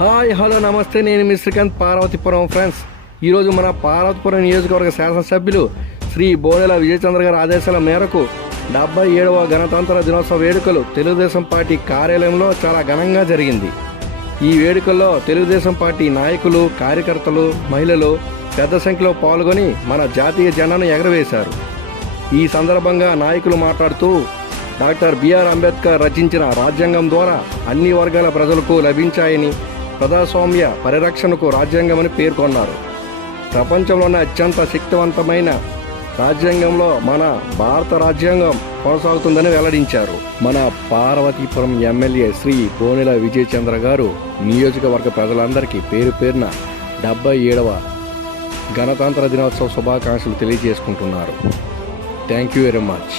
Hi hello నమస్తే, నేను మీ Srikanth, Parvathipuram. Friends, ఈరోజు మన పార్వతీపురం నియోజకవర్గ శాసనసభ్యులు శ్రీ బోనెల విజయచంద్ర గారి ఆదేశాల మేరకు 77వ గణతంత్ర దినోత్సవ వేడుకలు తెలుగుదేశం పార్టీ కార్యాలయంలో చాలా ఘనంగా జరిగింది. ఈ వేడుకల్లో తెలుగుదేశం పార్టీ నాయకులు, కార్యకర్తలు, మహిళలు పెద్ద సంఖ్యలో పాల్గొని మన జాతీయ జెండాను ఎగరవేశారు. ఈ సందర్భంగా నాయకులు మాట్లాడుతూ డాక్టర్ బిఆర్ అంబేద్కర్ రచించిన రాజ్యాంగం ద్వారా అన్ని వర్గాల ప్రజలకు లభించాయని, ప్రజాస్వామ్య పరిరక్షణకు రాజ్యాంగమని పేర్కొన్నారు. ప్రపంచంలోనే అత్యంత శక్తివంతమైన రాజ్యాంగంలో మన భారత రాజ్యాంగం కొనసాగుతుందని వెల్లడించారు. మన పార్వతీపురం ఎమ్మెల్యే శ్రీ బోనెల విజయచంద్ర గారు నియోజకవర్గ ప్రజలందరికీ పేరు పేరున 77వ గణతంత్ర దినోత్సవ శుభాకాంక్షలు తెలియజేసుకుంటున్నారు. Thank you very much.